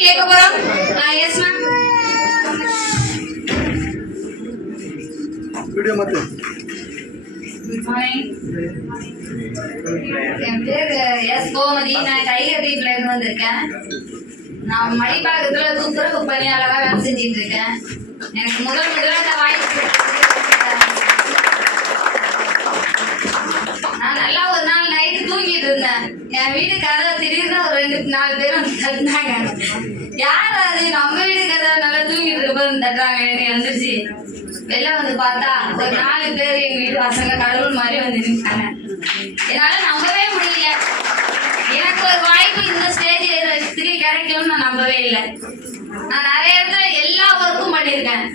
Question கேட்க போறோம். Yes ma'am video மாத்து. குட் மார்னிங் என் பேர் எஸ் கோமதி. நான் டைகர் டீம்ல இருந்து வந்திருக்கேன். நான் மடிப்பாக்கத்துல துப்புரவு பணியாளராக வேலை செஞ்சுட்டு இருக்கேன். எனக்கு முதல் முதல்ல இந்த வாய்ப்பு என் வீட்டு திடீர்னு ஒரு ரெண்டு நாலு பேர் வந்து தட்டினாங்க. யார் அது? நம்ம வீட்டு நல்லா தூங்கிட்டு இருப்போம் தட்டுறாங்க. எனக்கு வந்துருச்சு வெளில வந்து பார்த்தா ஒரு நாலு பேர் எங்க வீட்டு பசங்க கடவுள் மாதிரி வந்து நிற்காங்க என்னால நம்பவே முடியல. எனக்கு ஒரு வாய்ப்பு இந்த ஸ்டேஜ் ஏறதுக்கு கிடைக்கும்னு நான் நம்பவே இல்லை. நான் நிறைய இடத்துல எல்லா ஒர்க்கும் பண்ணியிருக்கேன்.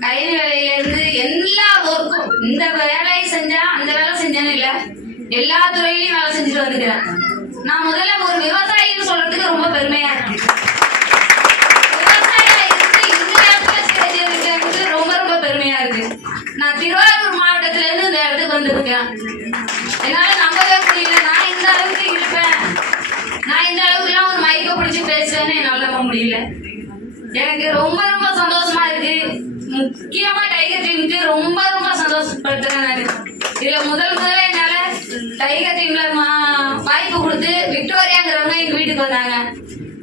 கைது வேலையிலேருந்து எல்லா ஒர்க்கும் இந்த வேலையை செஞ்சா அந்த வேலை செஞ்சேன்னு இல்லை. எல்லா துறையிலையும் வேலை செஞ்சுட்டு வந்துக்கிறேன் நான் முதல்ல ஒரு விவசாயின்னு சொல்றதுக்கு ரொம்ப பெருமையா இருக்கு விவசாயியா ரொம்ப ரொம்ப பெருமையா இருக்கு. நான் திருவாரூர் மாவட்டத்துல இருந்து இந்த இடத்துக்கு வந்திருக்கேன். என்னால நம்பவே முடியல. நான் இந்த அளவுக்கு இருப்பேன். நான் இந்த அளவுக்குலாம் ஒரு மைக்க பிடிச்சி பேசுவேன்னு என்னால நம்ப முடியல. எனக்கு ரொம்ப ரொம்ப சந்தோஷமா இருக்கு. முக்கியமா டைகர் டீமுக்கு ரொம்ப ரொம்ப சந்தோஷப்படுத்துறேன் நான். இதுல முதல் முதல்ல என்னால டைகர் டீம்ல வாய்ப்பு கொடுத்து விக்டோரியாங்கிறவங்க எங்க வீட்டுக்கு வந்தாங்க.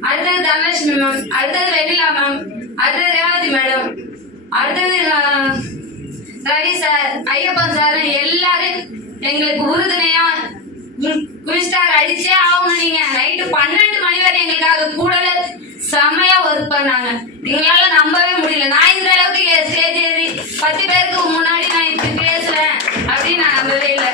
அடுத்தது தனலட்சுமி மேம் அடுத்தது வெண்ணிலா மேம் அடுத்தது ரேவதி மேடம் அடுத்தது ரவி சார் ஐயப்பன் சார் எல்லாரும் எங்களுக்கு உறுதுணையா குவின் ஸ்டார் அடிச்சே ஆகணும் நீங்க. நைட்டு பன்னெண்டு மணி வரை எங்களுக்காக கூட செம்மையா ஒர்க் பண்ணாங்க. எங்களால நம்பவே முடியல. நான் இந்த அளவுக்கு ஸ்டேஜ் ஏறி பத்து பேருக்கு முன்னாடி நான் இப்படி பேசுவேன் அப்படின்னு நான் நம்பவே இல்லை.